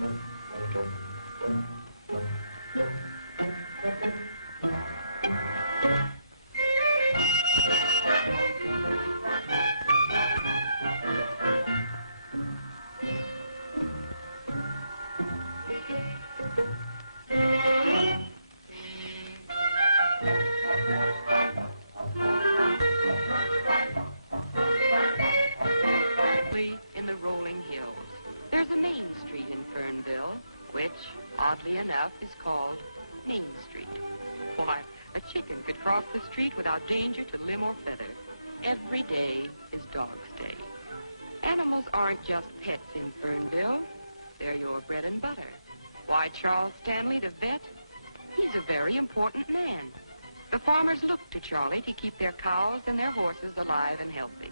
In the rolling hills, there's a Main Street in Fernville, which, oddly enough, is called Main Street. Why, a chicken could cross the street without danger to limb or feather. Every day is Dog's Day. Animals aren't just pets in Fernville. They're your bread and butter. Why, Charles Stanley, the vet, he's a very important man. The farmers look to Charlie to keep their cows and their horses alive and healthy.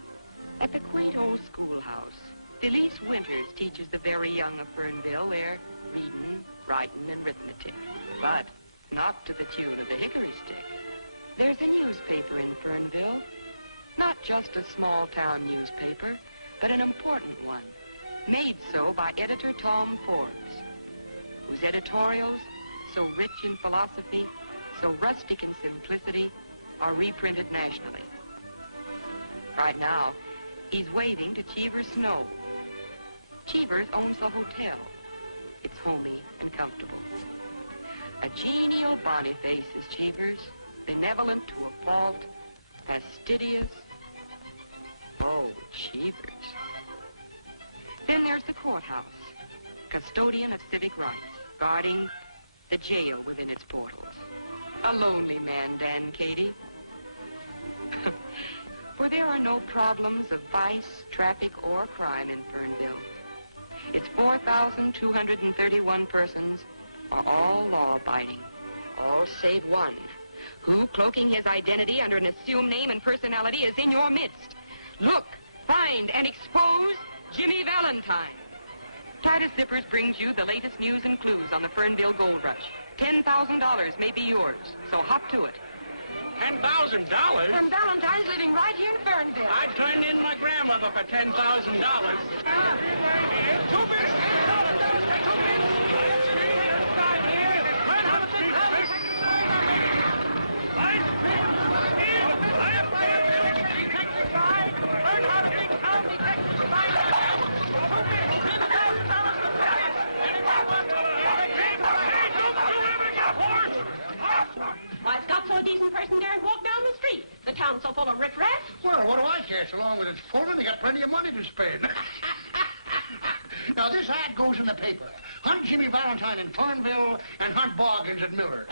At the quaint old schoolhouse, Felice Winters teaches the very young of Fernville their reading, writing, and arithmetic. But not to the tune of the hickory stick. There's a newspaper in Fernville. Not just a small-town newspaper, but an important one. Made so by editor Tom Forbes, whose editorials, so rich in philosophy, so rustic in simplicity, are reprinted nationally. Right now, he's waving to Cheever's Snow. Cheever's owns the hotel. It's homey and comfortable. A genial Boniface is Cheever's, benevolent to a fault, fastidious. Oh, Cheever's. Then there's the courthouse, custodian of civic rights, guarding the jail within its portals. A lonely man, Dan Cady. For there are no problems of vice, traffic, or crime in Fernville. Its 4,231 persons are all law-abiding, all save one, who, cloaking his identity under an assumed name and personality, is in your midst. Look, find, and expose Jimmy Valentine. Titus Zippers brings you the latest news and clues on the Fernville Gold Rush. $10,000 may be yours, so hop to it. $10,000? And Valentine's living right here in Fernville. I turned in my grandmother for $10,000. Too big. Why, it's got so a decent person daren't walk down the street. The town's so full of riffraff. Well, what do I care? So long as it's full and they got plenty of money to spend. Now, this ad goes in the paper. Hunt Jimmy Valentine in Fernville and hunt Boggins at Miller's.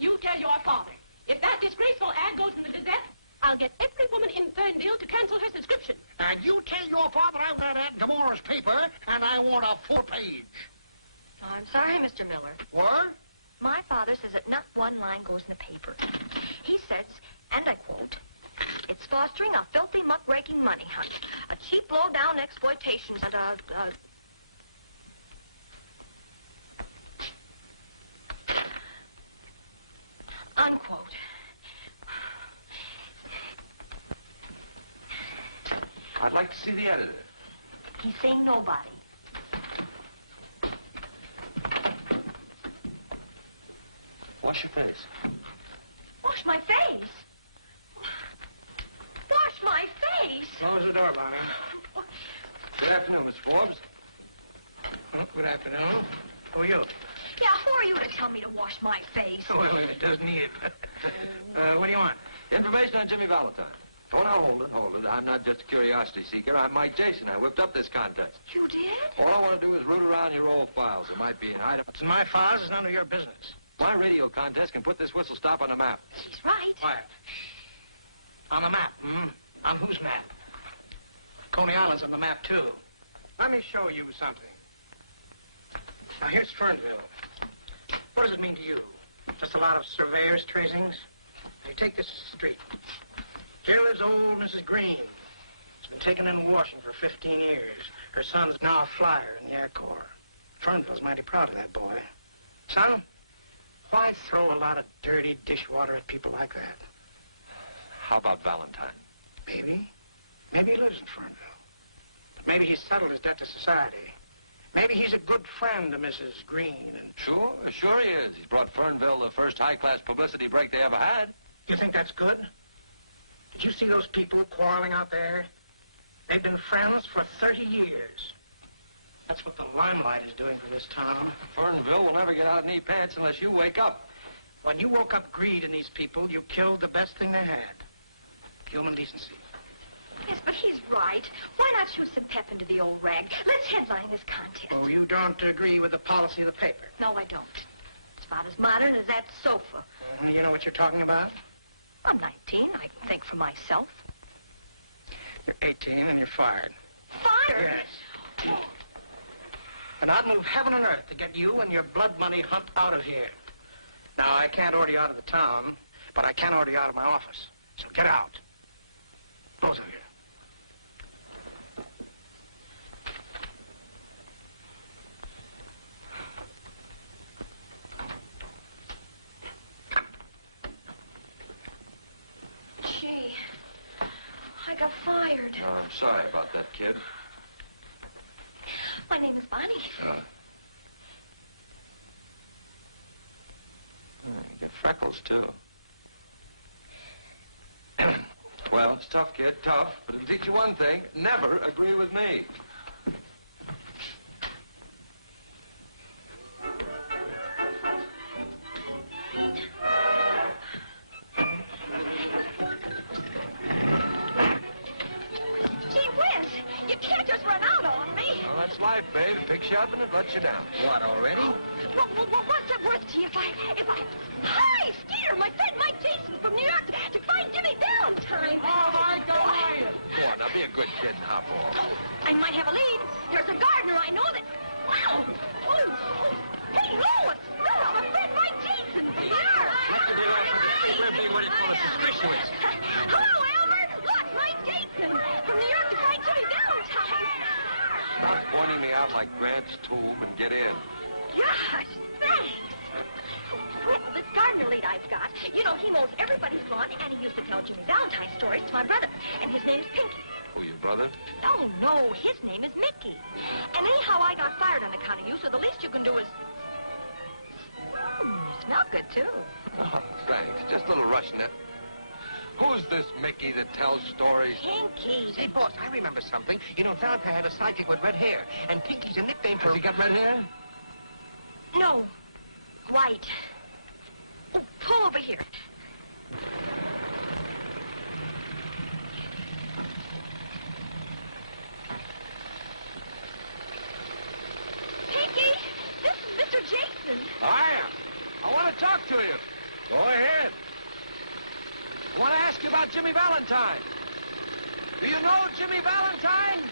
You tell your father. If that disgraceful ad goes in the Gazette, I'll get every woman in Fernville to cancel her subscription. And you tell your father I want that ad in tomorrow's paper, and I want a full page. Oh, I'm sorry, Mr. Miller. What? My father says that not one line goes in the paper. He says, and I quote, "It's fostering a filthy, muckraking money hunt, a cheap, low-down exploitation, and unquote." I'd like to see the editor. He's saying nobody. Wash your face. Wash my face? Wash my face? Close the door, Bonnie. Good afternoon, Mr. Forbes. Oh, good afternoon. Who are you? Yeah, who are you to tell me to wash my face? Well, it doesn't need it. What do you want? Information on Jimmy Valentine. Oh, now, hold it. I'm not just a curiosity seeker. I'm Mike Jason. I whipped up this contest. You did? All I want to do is root around your old files. There might be an item. What's in my files is none of your business. My radio contest can put this whistle stop on the map. He's right. Quiet. On the map, hmm? On whose map? Coney Island's on the map, too. Let me show you something. Now, here's Fernville. What does it mean to you? Just a lot of surveyors' tracings? Now, you take this street. Here lives old Mrs. Green. She's been taken in washing for 15 years. Her son's now a flyer in the Air Corps. Fernville's mighty proud of that boy. Son, why throw a lot of dirty dishwater at people like that? How about Valentine? Maybe. Maybe he lives in Fernville. But maybe he's settled his debt to society. Maybe he's a good friend to Mrs. Green and... Sure he is. He's brought Fernville the first high-class publicity break they ever had. You think that's good? Did you see those people quarreling out there? They've been friends for 30 years. That's what the limelight is doing for this town. Fernville will never get out of knee pants unless you wake up. When you woke up greed in these people, you killed the best thing they had. Human decency. Yes, but he's right. Why not shoot some pep into the old rag? Let's headline this contest. Oh, you don't agree with the policy of the paper? No, I don't. It's about as modern as that sofa. You know what you're talking about? I'm 19. I can think for myself. You're 18 and you're fired. Fired? Yes. And I'd move heaven and earth to get you and your blood money hunt out of here. Now, I can't order you out of the town, but I can order you out of my office. So get out. Both of you. Gee, I got fired. Oh, I'm sorry about that, kid. My name is Bonnie. You got freckles, too. Well, it's tough, kid, tough. But it'll teach you one thing. Never agree with me. Gee whiz, you can't just run out on me. Well, that's life, babe. It picks you up and it lets you down. What, already? What's it worth to you if I... Hi, Skeeter, my friend Mike Jason from New York to find Jimmy Valentine. Oh, my God. Go on, now be a good kid and hop off. I might have a lead. There's a gardener I know that... Wow! Hey, Lois! Lois, my friend Mike Jason from New York. Let the deal off for the street. We're being what do you call it, suspicious. Hello, Elmer. Look, Mike Jason from New York to find Jimmy Valentine. Stop pointing me out like Grant's tomb and get in. Gosh, thanks. Well, this gardener lead I've got, you know, he mows everybody's lawn, and he used to tell Jimmy Valentine stories to my brother, and his name is Pinky. Oh, your brother? Oh, no, his name is Mickey. And anyhow, I got fired on account of you, so the least you can do is... you smell good, too. Oh, thanks. Just a little Russian. Who's this Mickey that tells stories? Pinky. Say, boss, I remember something. You know, Valentine had a sidekick with red hair, and Pinky's a nickname for... Has he got red hair? No, white. Oh, pull over here. Pinky, this is Mr. Jason. I want to talk to you. Go ahead. I want to ask you about Jimmy Valentine. Do you know Jimmy Valentine?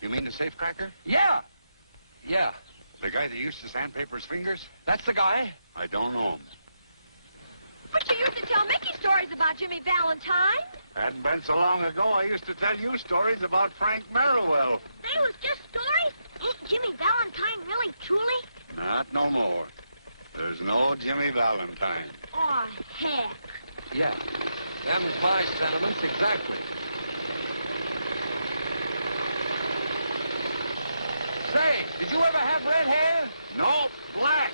You mean the safecracker? Yeah. The guy that used to sandpaper his fingers? That's the guy. I don't know him. But you used to tell Mickey stories about Jimmy Valentine. Hadn't been so long ago, I used to tell you stories about Frank Merriwell. They was just stories? Ain't Jimmy Valentine really, truly? Not no more. There's no Jimmy Valentine. Oh, heck. Yeah. Them's my sentiments exactly. Say, did you ever have red hair? No, black.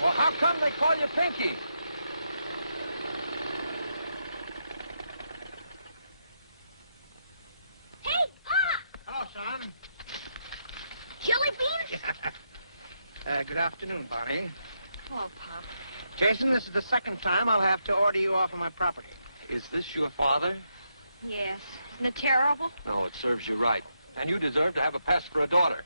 Well, how come they call you Pinky? Hey, Pop! Hello, son. Jelly beans? Good afternoon, Bonnie. Oh, Pop. Jason, this is the second time I'll have to order you off of my property. Is this your father? Yes. Isn't it terrible? No, it serves you right. And you deserve to have a pest for a daughter.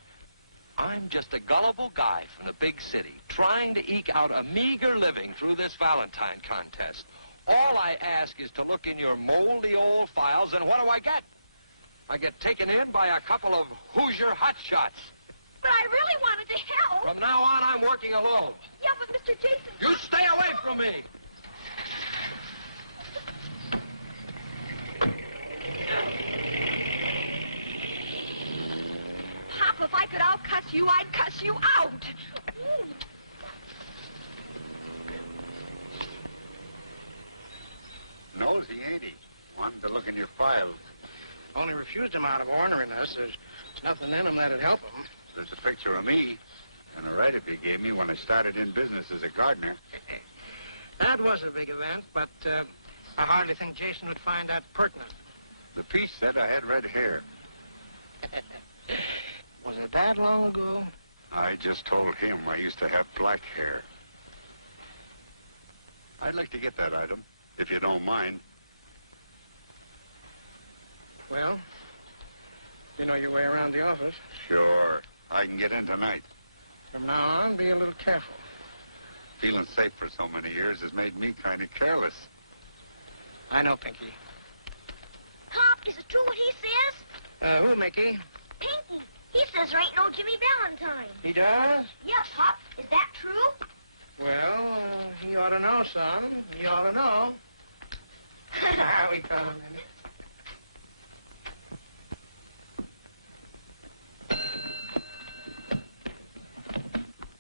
I'm just a gullible guy from the big city, trying to eke out a meager living through this Valentine contest. All I ask is to look in your moldy old files, and what do I get? I get taken in by a couple of Hoosier hotshots. But I really wanted to help. From now on, I'm working alone. Yeah, but Mr. Jason... You stay away from me! Pop, if I could out-cuss you, I'd cuss you out. Nosy, ain't he? Wanted to look in your files. Only refused him out of orneriness. There's There's nothing in them that'd help him. There's a picture of me and a write-up you gave me when I started in business as a gardener. That was a big event, but I hardly think Jason would find that pertinent. The piece said I had red hair. Was it that long ago? I just told him I used to have black hair. I'd like to get that item, if you don't mind. Well, you know your way around the office. Sure. I can get in tonight. From now on, be a little careful. Feeling safe for so many years has made me kind of careless. I know, Pinky. Pop, is it true what he says? Who, Mickey? Pinky. He says there ain't no Jimmy Valentine. He does? Yeah, Pop. Is that true? Well, he ought to know, son. He ought to know. We got him in.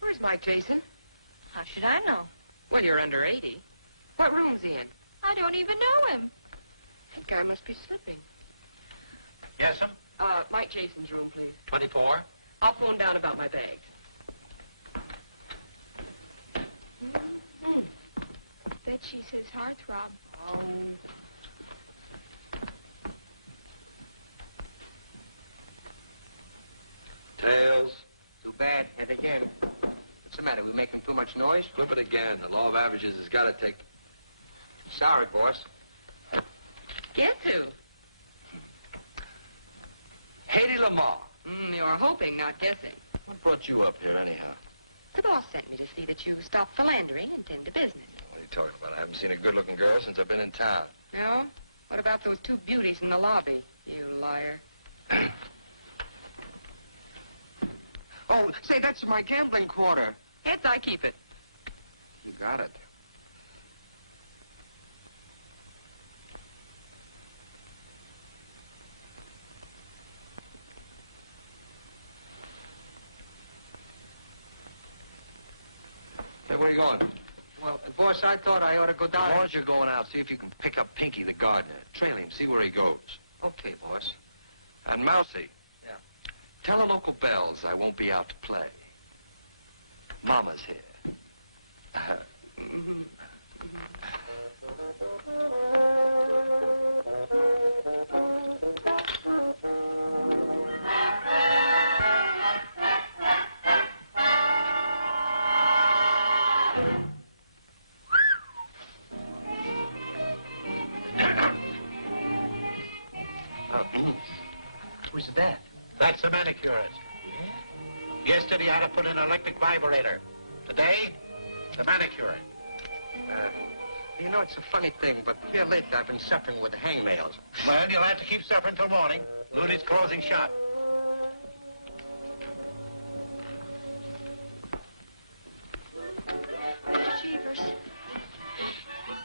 Where's Mike, Jason? How should I know? Well, you're under 80. What room's he in? I don't even know him. That guy must be slipping. Yes, sir? Mike Jason's room, please. 24. I'll phone down about my bags. Bet she's his heartthrob. Oh. Tails. Too bad. And again. What's the matter? We making too much noise? Flip it again. The law of averages has got to take... Sorry, boss. Get to. Haiti Lamar. You're hoping, not guessing. What brought you up here, anyhow? The boss sent me to see that you stop philandering and tend to business. What are you talking about? I haven't seen a good-looking girl since I've been in town. No? What about those two beauties in the lobby, you liar? Oh, say, that's my gambling quarter. Heads, I keep it. You got it. Hey, where are you going? Well, boss, I thought I ought to go down. As long as you're going out, see if you can pick up Pinky the gardener. Trail him, see where he goes. Okay, boss. And Mousy. Yeah. Tell the local bells I won't be out to play. Mama's here. Who's that? That's the manicurist. Yeah? Yesterday, I had to put in an electric vibrator. Today, the manicurist. You know, it's a funny thing, but here lately I've been suffering with hangnails. Well, you'll have to keep suffering till morning. Looney's closing shop. Mr. Cheevers,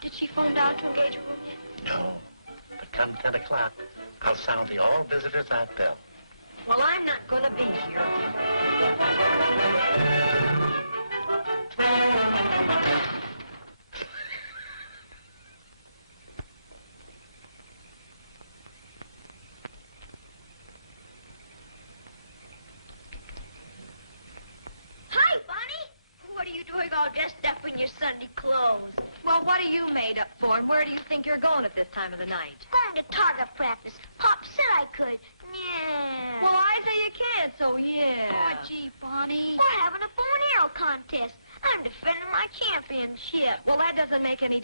did she phone down to engage a room yet? No. But come 10 o'clock, I'll sound the all visitors out bell. Well, I'm not going to be here. Hi, Bonnie. What are you doing all dressed up in your Sunday clothes? Well, what are you made up for, and where do you think you're going at this time of the night? Going to target practice. Pop said I could. Yeah. Well, I say you can't, so yeah. Oh, gee, Bonnie. We're having a bow and arrow contest. I'm defending my championship. Well, that doesn't make any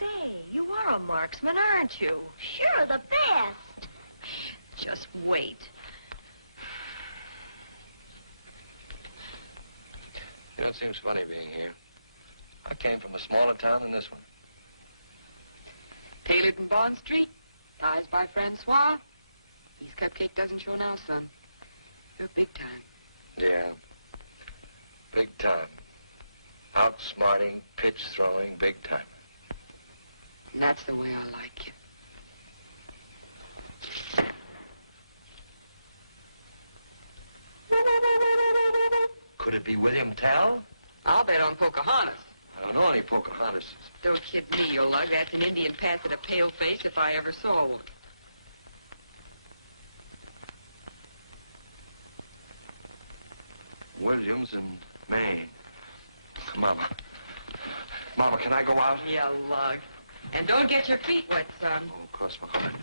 Say, you are a marksman, aren't you? Sure, the best. Just wait. You know, it seems funny being here. I came from a smaller town than this one. Tailored in Bond Street, ties by Francois. His cupcake doesn't show now, son. You're big time. Yeah. Big time. Outsmarting, pitch throwing, big timer. And that's the way I like you. Could it be William Tell? I'll bet on Pocahontas. I don't know any Pocahontas. Don't kid me, you lug. That's an Indian pass at a pale face if I ever saw one. Williams in Maine. Mama. Mama, can I go out? Yeah, lug. And don't get your feet wet, son. Oh, cross my heart.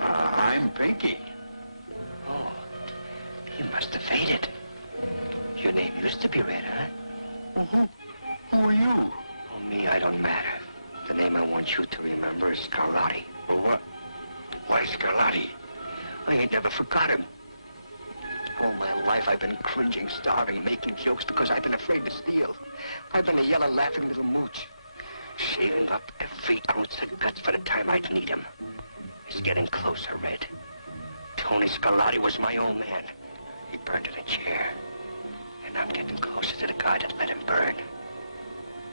I'm Pinky. Oh, you must have faded. Your name used to be Red, huh? Well, who are you? Oh, me, I don't matter. The name I want you to remember is Scarlatti. Well, what? Why Scarlatti? I ain't never forgot him. All my life I've been cringing, starving, making jokes because I've been afraid to steal. I've been a yellow, laughing little mooch, shaving up every ounce of guts for the time I'd need him. It's getting closer, Red. Tony Scarlatti was my old man. He burned in a chair. And I'm getting closer to the guy that let him burn.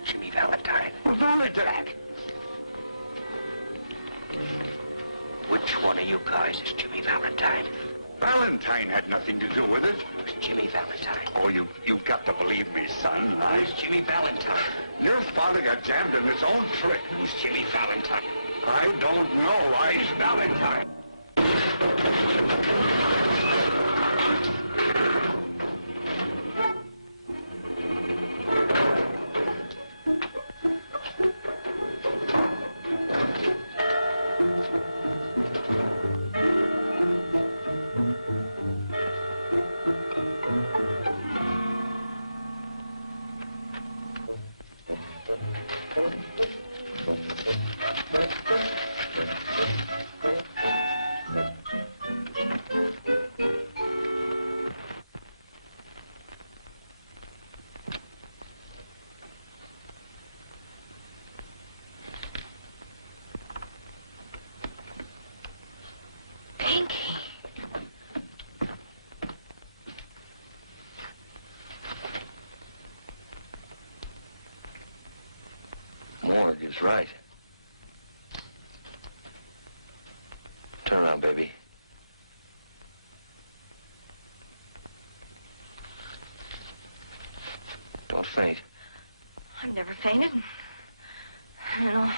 Jimmy Valentine. Well, Valentine? Which one of you guys is Jimmy Valentine? Valentine had nothing to do with it. It was Jimmy Valentine. Oh, you've got to believe me, son. Who's Jimmy Valentine? Your father got jammed in his own trick. Who's Jimmy Valentine? I don't know. Who's Valentine? Morgue is right. Turn around, baby. Don't faint. I've never fainted. I don't know.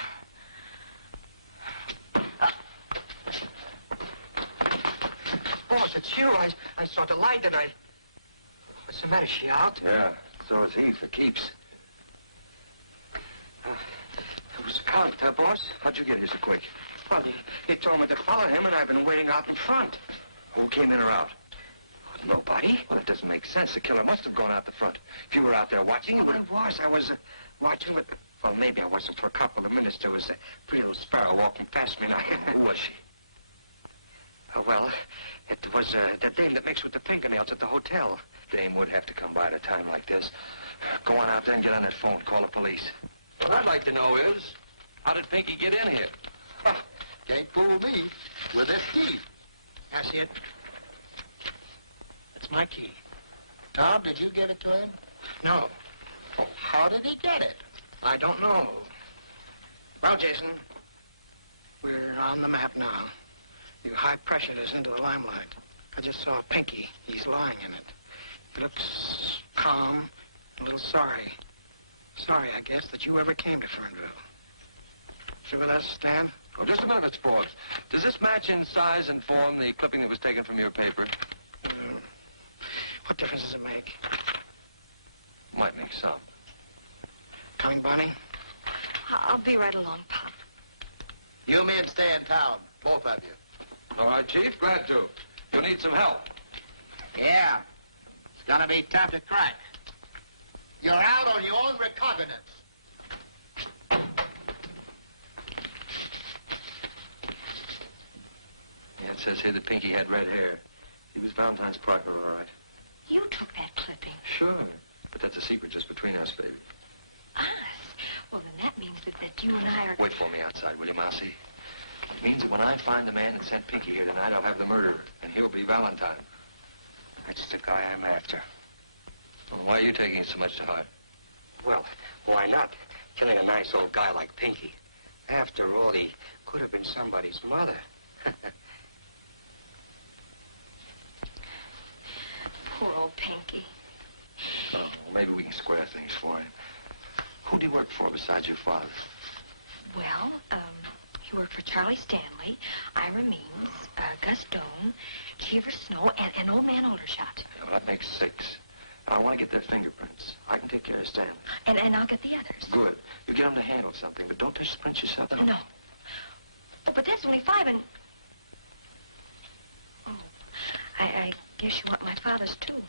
Boss, it's you. I saw the light and I... What's the matter? Is she out? Yeah, so is he, for keeps. It was a count, boss? How'd you get here so quick? Well, he told me to follow him, and I've been waiting out in front. Who came in or out? Nobody. Well, that doesn't make sense. The killer must have gone out the front. If you were out there watching, you would... I was watching with... Well, maybe I wasn't for a couple of minutes. There was a pretty little sparrow walking past me, and I... Who was she? Well, it was the dame that makes with the fingernails at the hotel. Dame would have to come by at a time like this. Go on out there and get on that phone. Call the police. What I'd like to know is, how did Pinky get in here? Can't fool me with this key. That's it. That's my key. Tom, did you give it to him? No, Oh, how did he get it? I don't know. Well, Jason, we're on the map now. You high-pressured us into the limelight. I just saw Pinky. He's lying in it. He looks calm, a little sorry. Sorry, I guess, that you ever came to Fernville. You with us, Stan? Oh, just a minute, Sports. Does this match in size and form the clipping that was taken from your paper? What difference does it make? Might make some. Coming, Bonnie? I'll be right along, Pop. You men stay in town, both of you. All right, Chief, glad to. You'll need some help. Yeah. It's gonna be tough to crack. You're out on your own recognizance. Yeah, it says here that Pinky had red hair. He was Valentine's partner, all right. You took that clipping. Sure. But that's a secret just between us, baby. Us? Well, then that means that you and I are... Wait for me outside, will you, Mousy? It means that when I find the man that sent Pinky here tonight, I'll have the murderer, and he'll be Valentine. That's the guy I'm after. Well, why are you taking it so much to heart? Well, why not? Killing a nice old guy like Pinky. After all, he could have been somebody's mother. Poor old Pinky. Oh, maybe we can square things for him. Who do you work for besides your father? Well, he worked for Charlie Stanley, Ira Means, Gus Doan, Cheever Snow, and Old Man Aldershot. Well, that makes 6. I want to get their fingerprints. I can take care of Stanley. And I'll get the others. Good. You get them to handle something, but don't touch the prints yourself. No. Oh, but that's only 5 and... Oh, I guess you want my father's, too.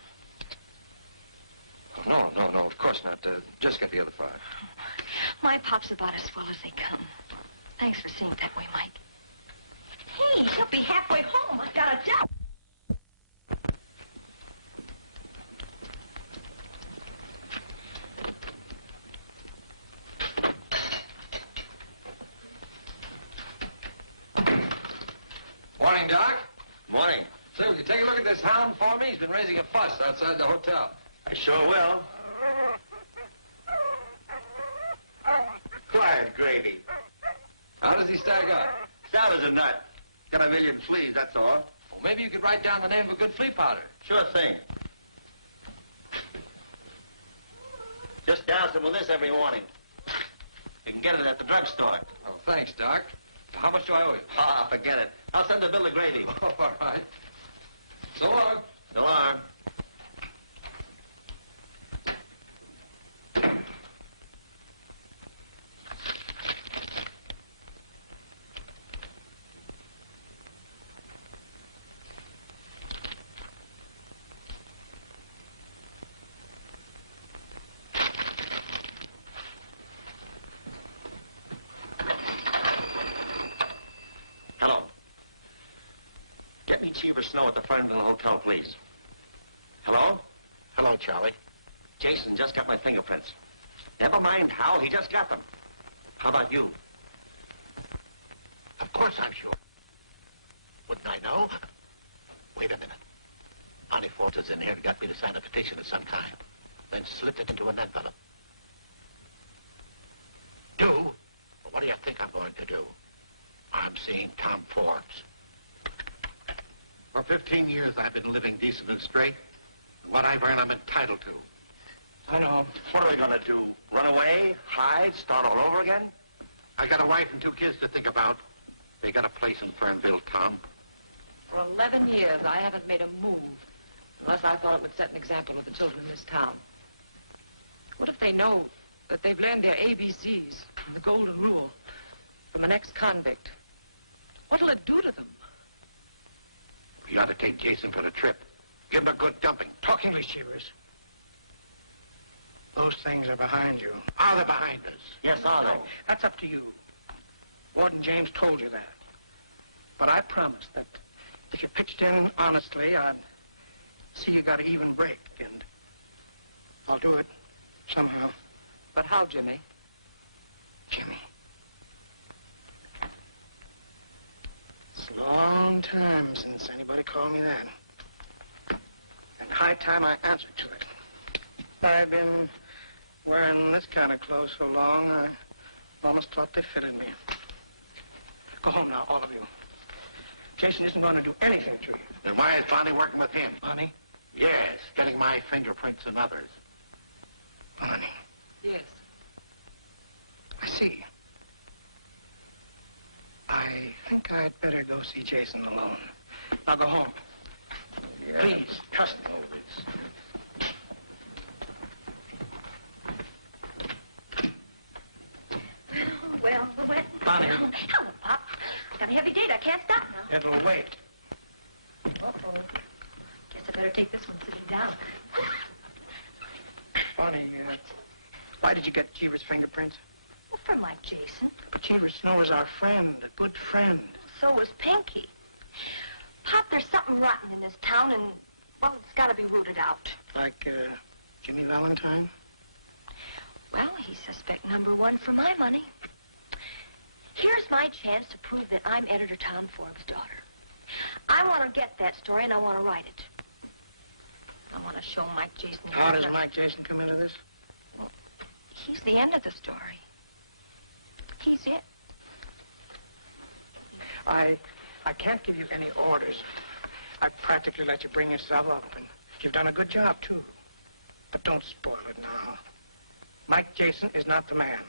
No, of course not. Just get the other 5. My pop's about as swell as they come. Thanks for seeing it that way, Mike. Hey, he'll be halfway home. I've got a doubt. Morning, Doc. Morning. Say, will you take a look at this hound for me? He's been raising a fuss outside the hotel. I sure will. Quiet, Gravy. How does he stack up? Sour as a nut. Got a million fleas, that's all. Well, maybe you could write down the name of a good flea powder. Sure thing. Just douse him with this every morning. You can get it at the drugstore. Oh, thanks, Doc. How much do I owe you? Ah, forget it. I'll send the bill to Gravy. Oh, all right. So long. So long. Hello. Get me Cheever Snow at the Fernville Hotel, please. Hello? Hello, Charlie. Jason just got my fingerprints. Never mind how, he just got them. How about you? Of course I'm sure. Wouldn't I know? Wait a minute. Bonnie Fortes is in here and got me to sign a petition of some kind. Then slipped it into an envelope. Do? Well, what do you think I'm going to do? I'm seeing Tom Forbes. For 15 years, I've been living decent and straight. And what I've earned, I'm entitled to. I know. What are we going to do? Run away? Hide? Start all over again? I got a wife and 2 kids to think about. They got a place in Fernville, Tom. For 11 years, I haven't made a move unless I thought it would set an example to the children in this town. What if they know that they've learned their ABCs and the golden rule from an ex-convict? What'll it do to them? You ought to take Jason for the trip. Give him a good dumping. Talk English, Cheevers. Those things are behind you. Are they behind us? Yes, are they? That's up to you. Warden James told you that. But I promised that if you pitched in honestly, I'd see you got an even break, and I'll do it somehow. But how, Jimmy? Jimmy. It's a long time since anybody called me that. And high time I answered to it. I've been wearing this kind of clothes so long, I almost thought they fitted me. Go home now, all of you. Jason isn't going to do anything to you. Then why is Bonnie working with him? Bonnie? Yes, getting my fingerprints and others. Bonnie. Yes. I see. I think I'd better go see Jason alone. Now go home. Yeah. Please, trust me. Always. Well. Bonnie. Hello, Pop. Got a heavy date. I can't stop now. It'll wait. Uh-oh. Guess I better take this one sitting down. Bonnie, why did you get Cheever's fingerprints? Well, for Mike Jason. But Cheever Snow is our friend, a good friend. So was Pinky. Pop, there's something rotten in this town, and, well, it's got to be rooted out. Like, Jimmy Valentine? Well, he's suspect number one for my money. Here's my chance to prove that I'm Editor Tom Forbes' daughter. I want to get that story, and I want to write it. I want to show Mike Jason... How does Mike Jason come into this? Well, he's the end of the story. He's it. I can't give you any orders. I practically let you bring yourself up, and you've done a good job, too. But don't spoil it now. Mike Jason is not the man.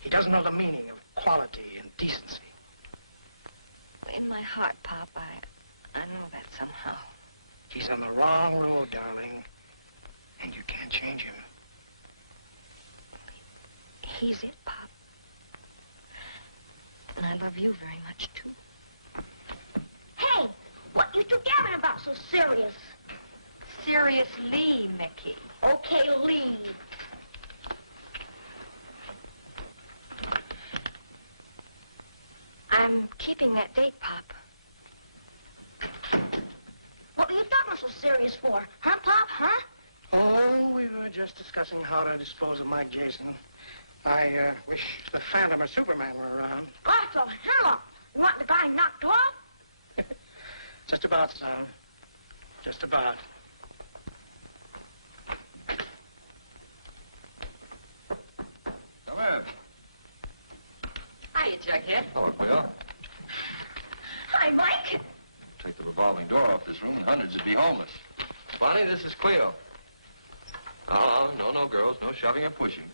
He doesn't know the meaning of quality and decency. In my heart, Pop, I know that somehow. He's on the wrong road, darling, and you can't change him. He's it, Pop. And I love you very much, too. Hey, what you two gabbing about so serious? Seriously, Mickey. Okay, Lee. I'm keeping that date, Pop. What are you talking so serious for? Huh, Pop, huh? Oh, we were just discussing how to dispose of Mike Jason. I wish the Phantom or Superman were around. Got the hell up. You want the guy knocked off? Just about, son. Just about. Come in. Hiya, Jughead. Hello, Bill. Hi, Mike. Take the revolving door off this room and hundreds would be homeless. Bonnie, this is Cleo. Oh, no, girls. No shoving or pushing.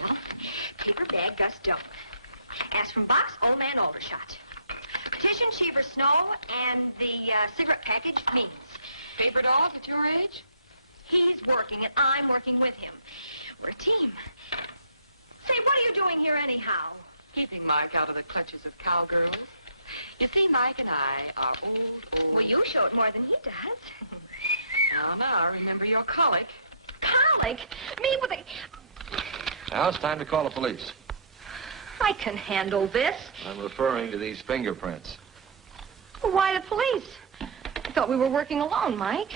Well, paper bag, Gus Doe. Aspirin box, old man Aldershot. Petition, Cheever Snow, and the cigarette package, Means. Paper dolls at your age? He's working, and I'm working with him. We're a team. Say, what are you doing here anyhow? Keeping Mike out of the clutches of cowgirls. You see, Mike and I are old. Well, you show it more than he does. Now, remember your colic. Colic? Me with a... Now it's time to call the police. I can handle this. I'm referring to these fingerprints. Well, why the police? I thought we were working alone, Mike.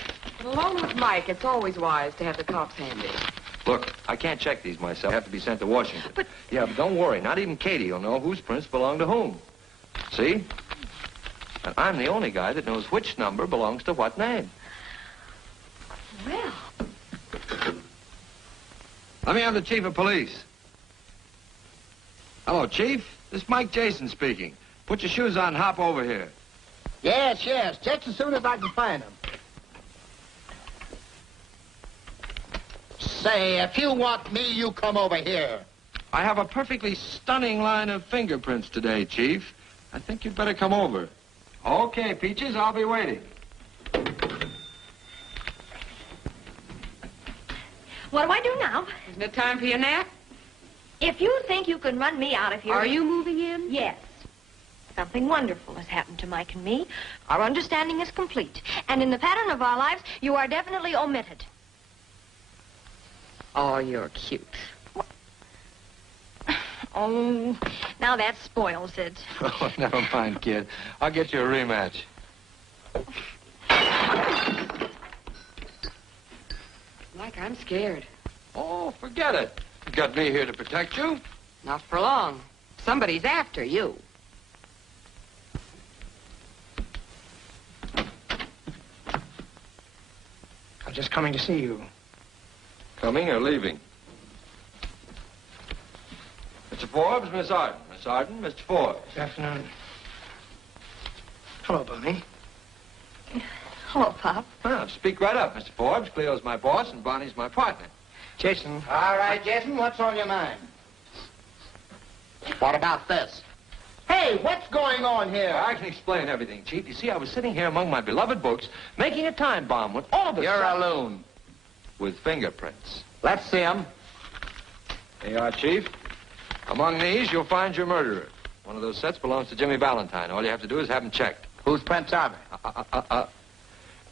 Along with Mike, it's always wise to have the cops handy. Look, I can't check these myself. They have to be sent to Washington. But... Yeah, but don't worry. Not even Katie will know whose prints belong to whom. See? And I'm the only guy that knows which number belongs to what name. Well... Let me have the chief of police. Hello, Chief. This is Mike Jason speaking. Put your shoes on and hop over here. Yes. Just as soon as I can find them. Say, if you want me, you come over here. I have a perfectly stunning line of fingerprints today, Chief. I think you'd better come over. Okay, Peaches, I'll be waiting. What do I do now? Isn't it time for your nap? If you think you can run me out of here... Are you moving in? Yes. Something wonderful has happened to Mike and me. Our understanding is complete. And in the pattern of our lives, you are definitely omitted. Oh, you're cute. Oh, now that spoils it. Oh, never mind, kid. I'll get you a rematch. Mike, I'm scared. Oh, forget it. You got me here to protect you. Not for long. Somebody's after you. I'm just coming to see you. Coming or leaving? Mr. Forbes, Miss Arden. Miss Arden, Mr. Forbes. Good afternoon. Hello, Bonnie. Hello, Pop. Well, speak right up, Mr. Forbes. Cleo's my boss and Bonnie's my partner. Jason. All right, Jason, what's on your mind? What about this? Hey, what's going on here? I can explain everything, Chief. You see, I was sitting here among my beloved books, making a time bomb when all of a You're sudden... a loon. With fingerprints. Let's see 'em. Here you are, Chief. Among these, you'll find your murderer. One of those sets belongs to Jimmy Valentine. All you have to do is have him checked. Whose pets are they?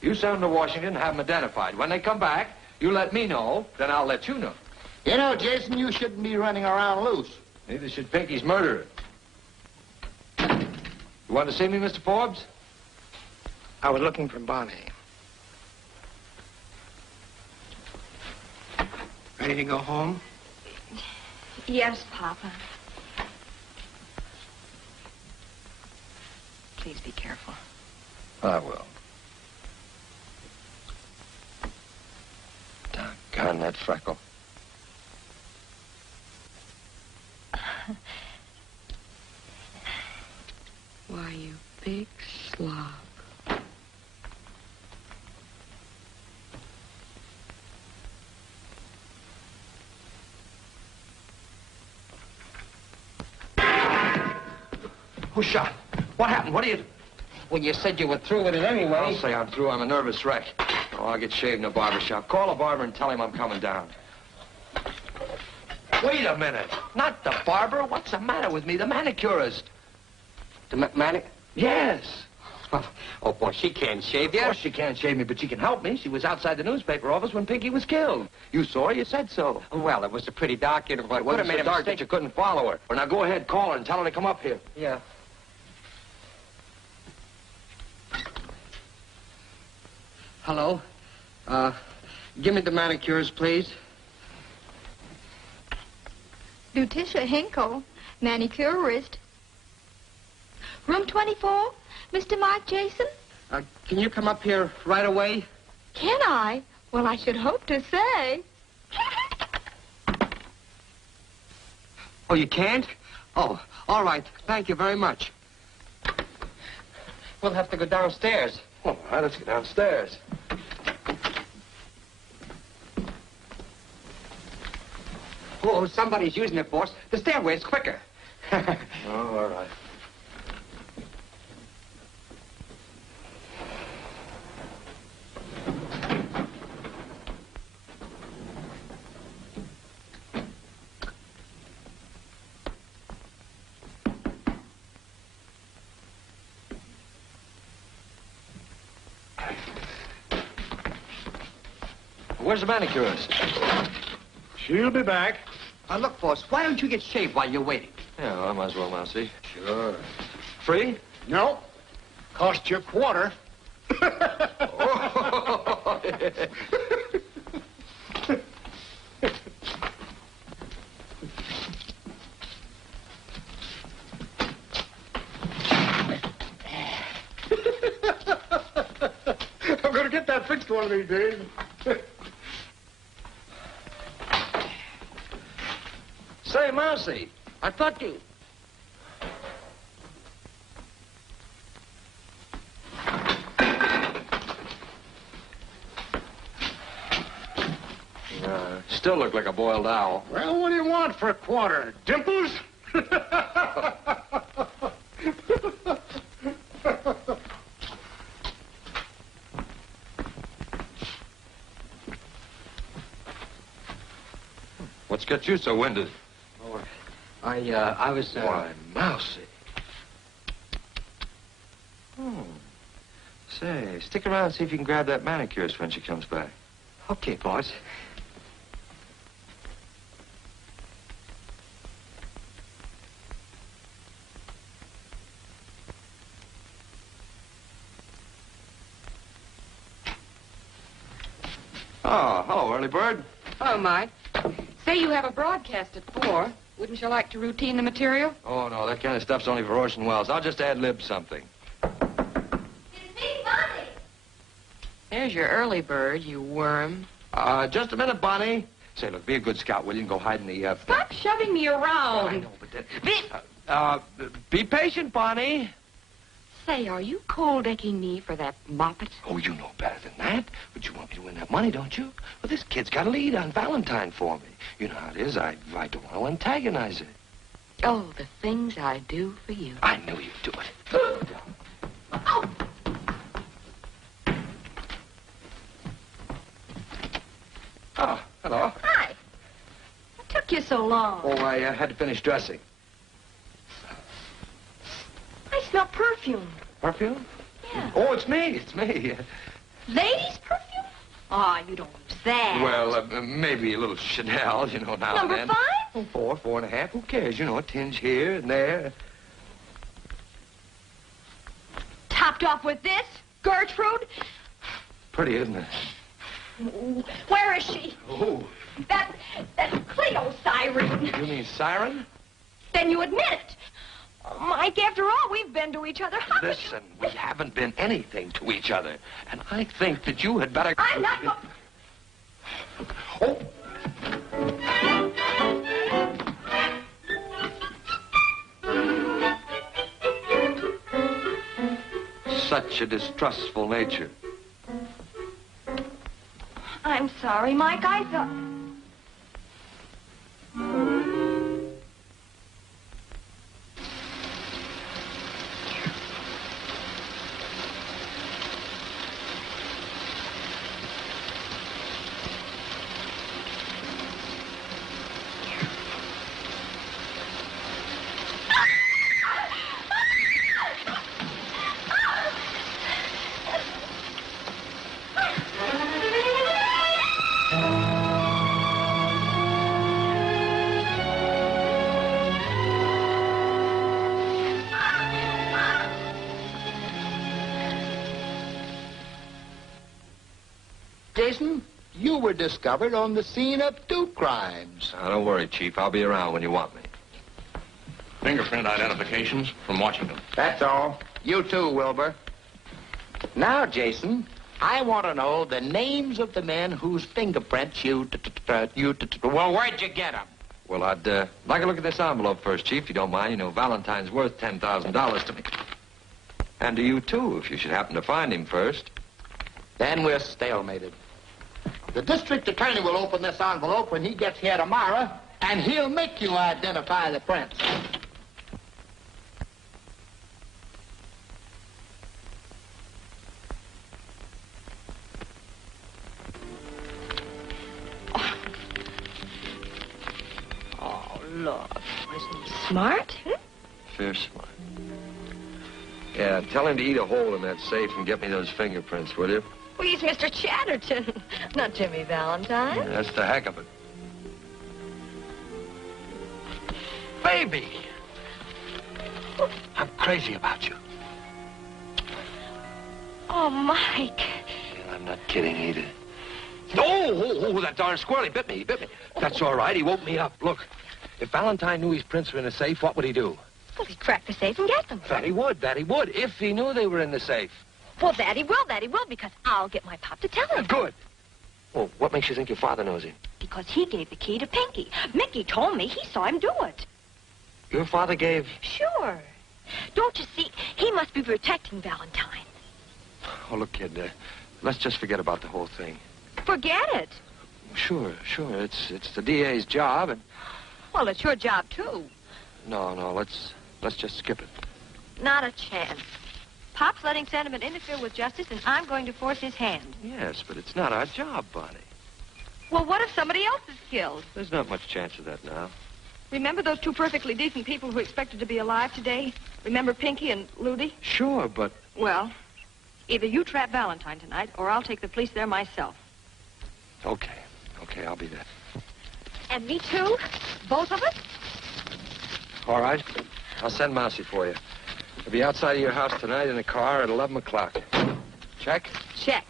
You send them to Washington, have them identified. When they come back, you let me know, then I'll let you know. You know, Jason, you shouldn't be running around loose. Neither should Pinky's murderer. You want to see me, Mr. Forbes? I was looking for Bonnie. Ready to go home? Yes, Papa. Please be careful. I will. Doggone that freckle. Why, you big slob. Who shot? What happened? What do you... Well, you said you were through with it anyway. I'll say I'm through. I'm a nervous wreck. Oh, I'll get shaved in a barber shop. Call a barber and tell him I'm coming down. Wait a minute. Not the barber. What's the matter with me? The manicurist. The manic? Yes. Oh, boy, she can't shave you. Of course she can't shave me, but she can help me. She was outside the newspaper office when Pinky was killed. You saw her. You said so. Well, it was a pretty dark, you know. It wasn't so dark that you couldn't follow her. Well, now go ahead, call her and tell her to come up here. Yeah. Hello? Give me the manicurist, please. Lutetia Hinkle, manicurist. Room 24, Mr. Mark Jason? Can you come up here right away? Can I? Well, I should hope to say. Oh, you can't? Oh, all right. Thank you very much. We'll have to go downstairs. All right, let's get downstairs. Oh, somebody's using it, boss. The stairway's quicker. Oh, all right. Where's the manicurist? She'll be back. Look, boss, why don't you get shaved while you're waiting? Yeah, well, I might as well, Mousy. Sure. Free? No. Cost you a quarter. I'm going to get that fixed one of these days. Say, Mousy, I thought you... Still look like a boiled owl. Well, what do you want for a quarter? Dimples? What's got you so winded? Oh, I was... Why, Mousy. Oh. Say, stick around and see if you can grab that manicurist when she comes back. Okay, boss. Oh, hello, early bird. Hello, Mike. Say you have a broadcast at 4. Wouldn't you like to routine the material? Oh, no, that kind of stuff's only for Orson Welles. I'll just ad-lib something. It's me, Bonnie. There's your early bird, you worm. Just a minute, Bonnie. Say, look, be a good scout, will you, and go hide in the, Stop shoving me around. I know, but that... be patient, Bonnie. Say, are you cold-decking me for that moppet? Oh, you know better than that. But you want me to win that money, don't you? Well, this kid's got a lead on Valentine for me. You know how it is. I don't want to antagonize it. Oh, the things I do for you. I knew you'd do it. Oh. Oh, hello. Hi. What took you so long? Oh, I had to finish dressing. I smell perfume. Perfume? Yeah. Oh, it's me. It's me. Ladies' perfume? Oh, you don't use that. Well, maybe a little Chanel, you know, now Number and then. 5? Oh, 4, 4.5. Who cares? You know, a tinge here and there. Topped off with this? Gertrude? Pretty, isn't it? Where is she? Oh. That Cleo siren. You mean siren? Then you admit it. Oh, Mike, after all we've been to each other, how could Listen, we haven't been anything to each other. And I think that you had better... I'm not... Oh! Such a distrustful nature. I'm sorry, Mike. I thought... Jason, you were discovered on the scene of 2 crimes. Now, don't worry, Chief. I'll be around when you want me. Fingerprint identifications from Washington. That's all. You too, Wilbur. Now, Jason, I want to know the names of the men whose fingerprints well, where'd you get them? Well, I'd like to look at this envelope first, Chief, if you don't mind. You know, Valentine's worth $10,000 to me. And to you, too, if you should happen to find him first. Then we're stalemated. The district attorney will open this envelope when he gets here tomorrow, and he'll make you identify the prints. Oh, look. Isn't he smart? Fierce smart. Yeah, tell him to eat a hole in that safe and get me those fingerprints, will you? Well, he's Mr. Chatterton, not Jimmy Valentine. Yeah, that's the heck of it. Baby! I'm crazy about you. Oh, Mike. Yeah, I'm not kidding either. Oh, that darn squirrel, he bit me. That's all right, he woke me up. Look, if Valentine knew his prints were in the safe, what would he do? Well, he'd crack the safe and get them. That he would, if he knew they were in the safe. Well, that he will, because I'll get my pop to tell him. Good. Well, what makes you think your father knows him? Because he gave the key to Pinky. Mickey told me he saw him do it. Your father gave... Sure. Don't you see? He must be protecting Valentine. Oh, look, kid, let's just forget about the whole thing. Forget it. Sure. It's the DA's job, and... Well, it's your job, too. No, let's just skip it. Not a chance. Pop's letting sentiment interfere with justice, and I'm going to force his hand. Yes, but it's not our job, Bonnie. Well, what if somebody else is killed? There's not much chance of that now. Remember those 2 perfectly decent people who expected to be alive today? Remember Pinky and Ludy? Sure, but... Well, either you trap Valentine tonight, or I'll take the police there myself. Okay, I'll be there. And me too? Both of us? All right. I'll send Mousy for you. I'll be outside of your house tonight in a car at 11 o'clock. Check? Check.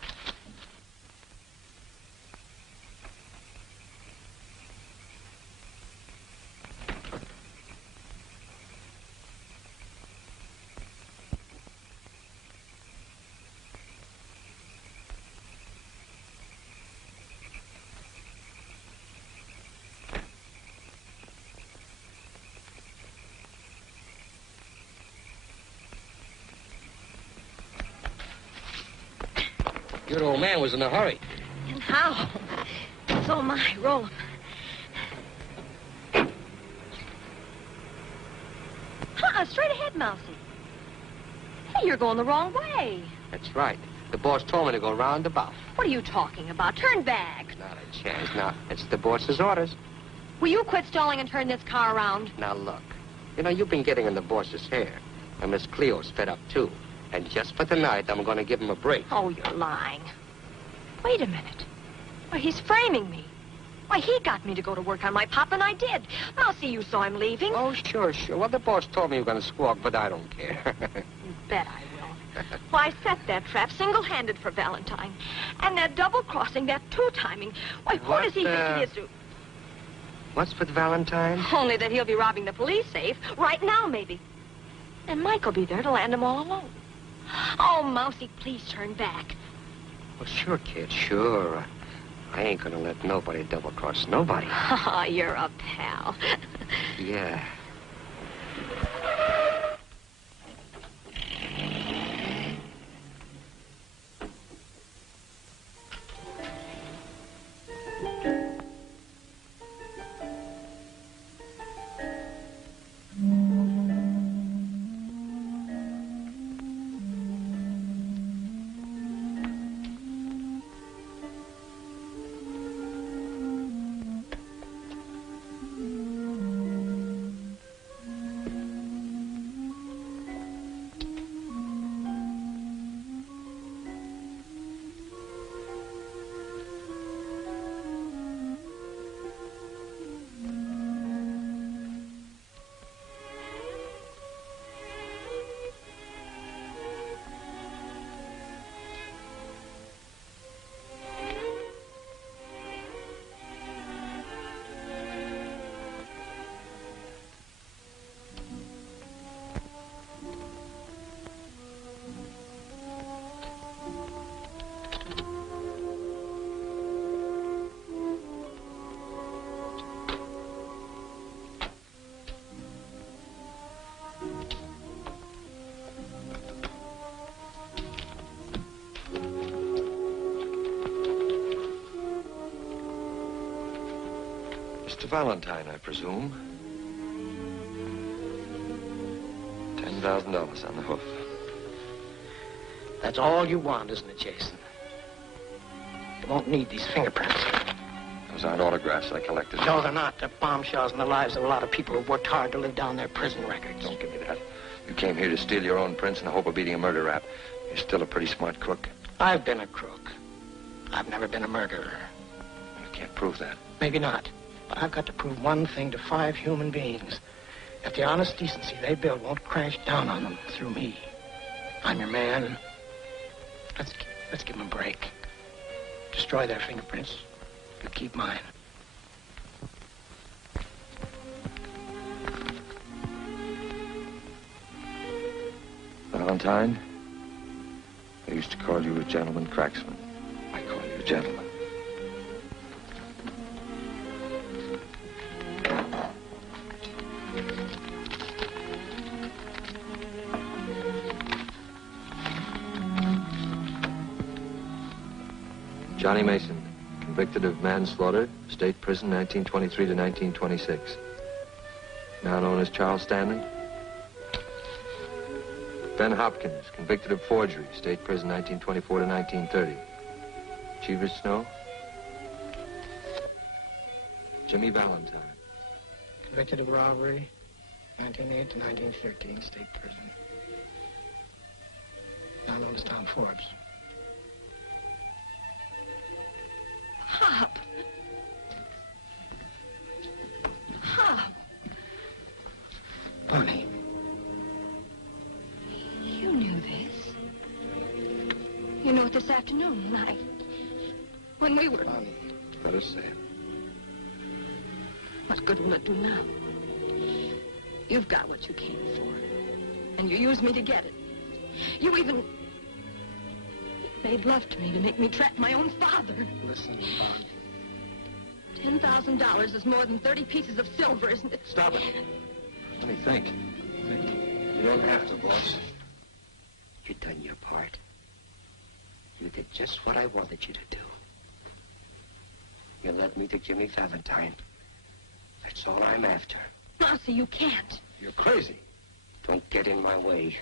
Your old man was in a hurry. And how? So am I. Roll 'em. Straight ahead, Mousy. Hey, you're going the wrong way. That's right. The boss told me to go roundabout. What are you talking about? Turn back. Not a chance. Now, it's the boss's orders. Will you quit stalling and turn this car around? Now, look. You know, you've been getting in the boss's hair. And Miss Cleo's fed up, too. And just for the night, I'm going to give him a break. Oh, you're lying. Wait a minute. Why, he's framing me. Why, he got me to go to work on my pop, and I did. I'll see you saw him leaving. Oh, sure. Well, the boss told me you were going to squawk, but I don't care. You bet I will. Why, I set that trap single-handed for Valentine. And that double-crossing, that two-timing. Why, who does he think he is to... What's with Valentine? Only that he'll be robbing the police safe right now, maybe. And Mike'll be there to land them all alone. Oh, Mousy, please turn back. Well, sure, kid, sure. I ain't gonna let nobody double-cross nobody. Oh, you're a pal. Yeah. Mr. Valentine, I presume. $10,000 on the hoof. That's all you want, isn't it, Jason? You won't need these fingerprints. Those aren't autographs I collected. No, they're not. They're bombshells in the lives of a lot of people who've worked hard to live down their prison records. Don't give me that. You came here to steal your own prints in the hope of beating a murder rap. You're still a pretty smart crook. I've been a crook. I've never been a murderer. You can't prove that. Maybe not. But I've got to prove one thing to 5 human beings. That the honest decency they build won't crash down on them through me. I'm your man. Let's give them a break. Destroy their fingerprints. You keep mine. Valentine, I used to call you a gentleman cracksman. I call you a gentleman. Johnny Mason, convicted of manslaughter, state prison 1923 to 1926. Now known as Charles Stanley. Ben Hopkins, convicted of forgery, state prison 1924 to 1930. Cheever Snow. Jimmy Valentine. Convicted of robbery, 1908 to 1913, state prison. Now known as Tom Forbes. Hop. Hop. Bonnie. You knew this. You knew it this afternoon when we were... Bonnie, let us say it. What good will it do now? You've got what you came for. And you used me to get it. You even... made love to me to make me trap my own father. Listen, Bonnie. $10,000 is more than 30 pieces of silver, isn't it? Stop it. Let me think. You don't have to, boss. You done your part. You did just what I wanted you to do. You led me to Jimmy Valentine. That's all I'm after. Mousy, you can't. You're crazy. Don't get in my way.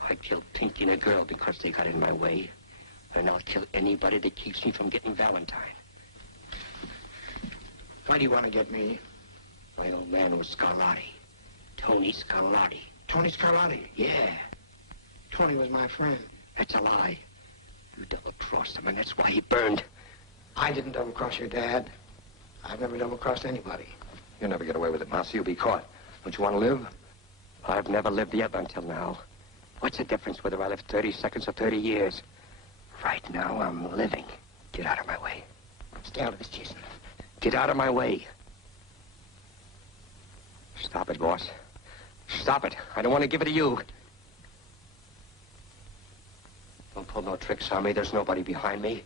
I killed Pinky and a girl because they got in my way. And I'll kill anybody that keeps me from getting Valentine. Why do you want to get me? My old man was Scarlatti. Tony Scarlatti. Tony Scarlatti? Yeah. Tony was my friend. That's a lie. You double-crossed him, and that's why he burned. I didn't double-cross your dad. I've never double-crossed anybody. You'll never get away with it, Mouse. You'll be caught. Don't you want to live? I've never lived yet until now. What's the difference whether I live 30 seconds or 30 years? Right now, I'm living. Get out of my way. Stay out of this, Jason. Get out of my way. Stop it, boss. Stop it. I don't want to give it to you. Don't pull no tricks on me. There's nobody behind me.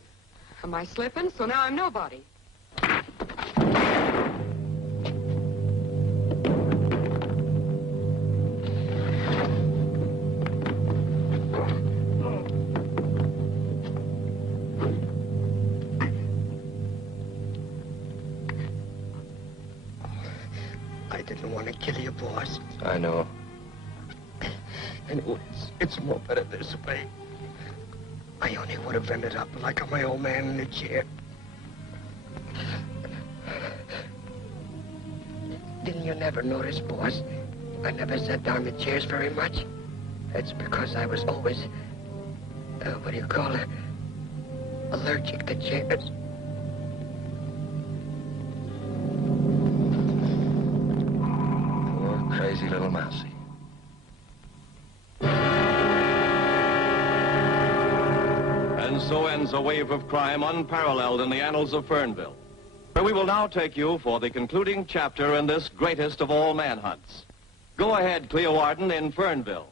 Am I slipping? So now I'm nobody. I didn't want to kill you, boss. I know. And it's more better this way. I only would have ended up like my old man in the chair. Didn't you never notice, boss? I never sat down in the chairs very much. That's because I was always, what do you call it? Allergic to chairs. Poor, crazy little Mousy. And so ends a wave of crime unparalleled in the annals of Fernville, where we will now take you for the concluding chapter in this greatest of all manhunts. Go ahead, Cleo Arden in Fernville.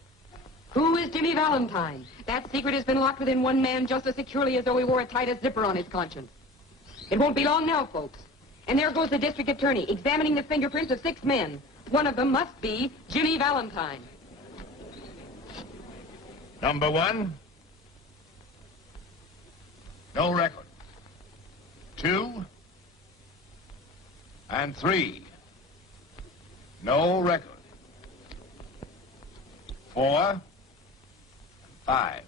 Who is Jimmy Valentine? That secret has been locked within one man just as securely as though he wore a tightest zipper on his conscience. It won't be long now, folks. And there goes the district attorney examining the fingerprints of 6 men. One of them must be Jimmy Valentine. Number 1. No record. 2. And 3. No record. 4. 5.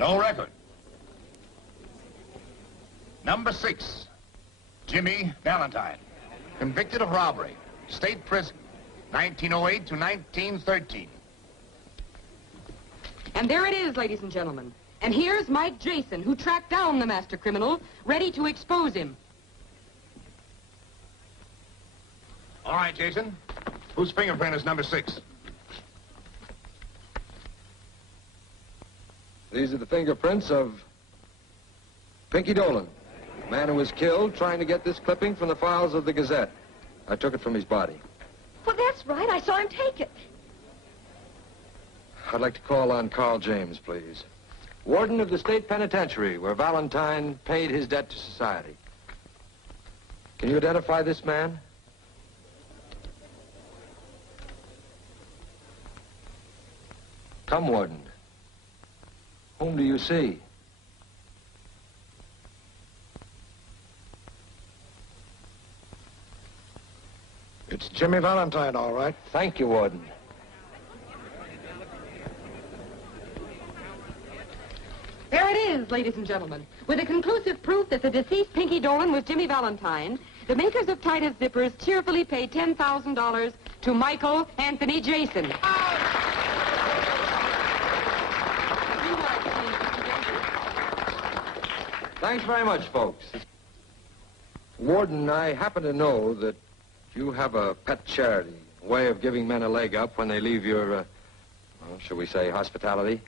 No record. Number 6. Jimmy Valentine. Convicted of robbery. State prison. 1908 to 1913. And there it is, ladies and gentlemen. And here's Mike Jason, who tracked down the master criminal, ready to expose him. All right, Jason. Whose fingerprint is number 6? These are the fingerprints of Pinky Dolan, the man who was killed trying to get this clipping from the files of the Gazette. I took it from his body. Well, that's right. I saw him take it. I'd like to call on Carl James, please. Warden of the state penitentiary, where Valentine paid his debt to society. Can you identify this man? Come, Warden. Whom do you see? It's Jimmy Valentine, all right. Thank you, Warden. There it is, ladies and gentlemen. With a conclusive proof that the deceased Pinky Dolan was Jimmy Valentine, the makers of tightest zippers cheerfully pay $10,000 to Michael Anthony Jason. Thanks very much, folks. Warden, I happen to know that you have a pet charity, a way of giving men a leg up when they leave your, well, shall we say, hospitality.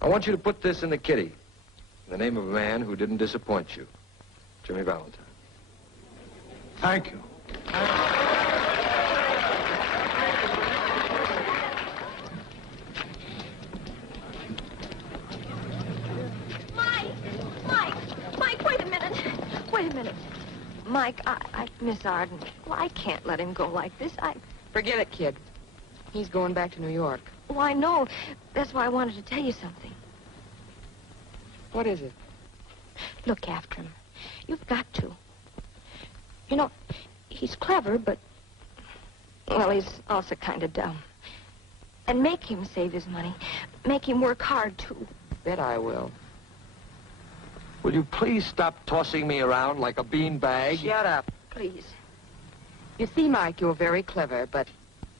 I want you to put this in the kitty, in the name of a man who didn't disappoint you, Jimmy Valentine. Thank you. Mike, wait a minute. Mike, Miss Arden, well, I can't let him go like this. Forget it, kid. He's going back to New York. Oh, I know. That's why I wanted to tell you something. What is it? Look after him. You've got to. You know, he's clever, but, well, he's also kind of dumb. And make him save his money. Make him work hard, too. Bet I will. Will you please stop tossing me around like a bean bag? Shut up, please. You see, Mike, you're very clever, but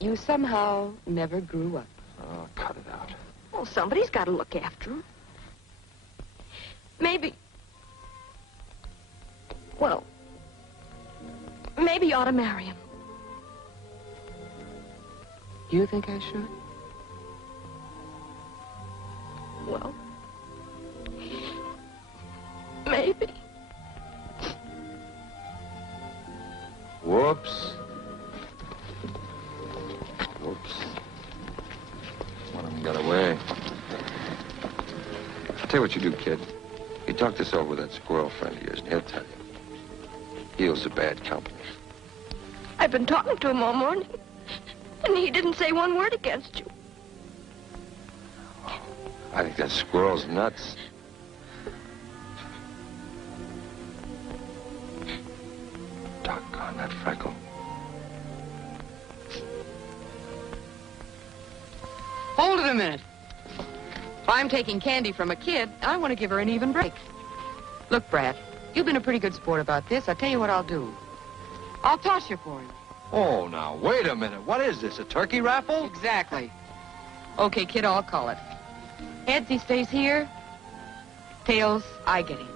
you somehow never grew up. Oh, cut it out. Well, somebody's got to look after him. Maybe... Well, maybe you ought to marry him. You think I should? Well, maybe. Whoops. Whoops. One of them got away. Tell you what you do, kid. You talk this over with that squirrel friend of yours, and he'll tell you. Heel's a bad company. I've been talking to him all morning, and he didn't say one word against you. I think that squirrel's nuts. Doggone that freckle. Hold it a minute. If I'm taking candy from a kid, I want to give her an even break. Look, Brad, you've been a pretty good sport about this. I'll tell you what I'll do. I'll toss you for you. Oh, now, wait a minute. What is this, a turkey raffle? Exactly. Okay, kid, I'll call it. Heads, he stays here. Tails, I get him.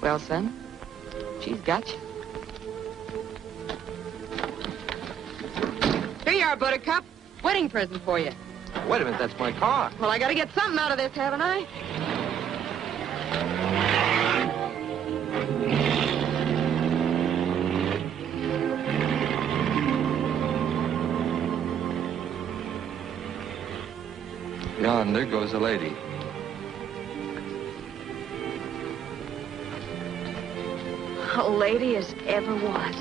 Well, son, she's got you. Here you are, Buttercup. Wedding present for you. Wait a minute, that's my car. Well, I gotta get something out of this, haven't I? Yonder goes a lady. A lady as ever was.